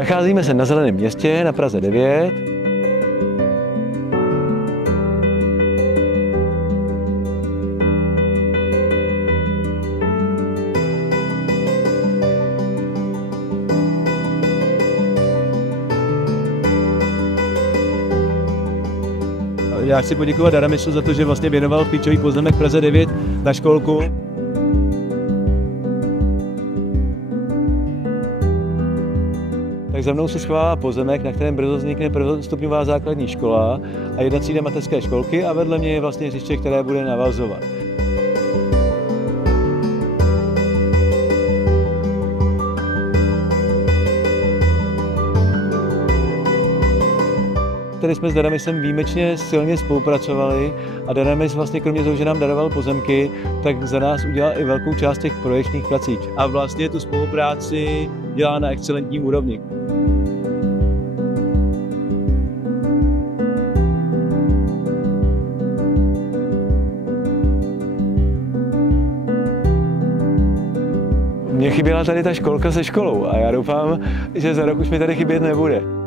Nacházíme se na Zeleném městě na Praze 9. Já chci poděkovat Aramisu za to, že vlastně věnoval klíčový pozemek Praze 9 na školku. Tak za mnou se schovává pozemek, na kterém brzo vznikne prvostupňová základní škola a jedna třída mateřské školky a vedle mě je vlastně hřiště, které bude navazovat. Tady jsme s Aramisem výjimečně silně spolupracovali a Aramis vlastně kromě toho, že nám daroval pozemky, tak za nás udělal i velkou část těch projekčních prací. A vlastně tu spolupráci dělá na excelentní úrovni. Mně chyběla tady ta školka se školou a já doufám, že za rok už mi tady chybět nebude.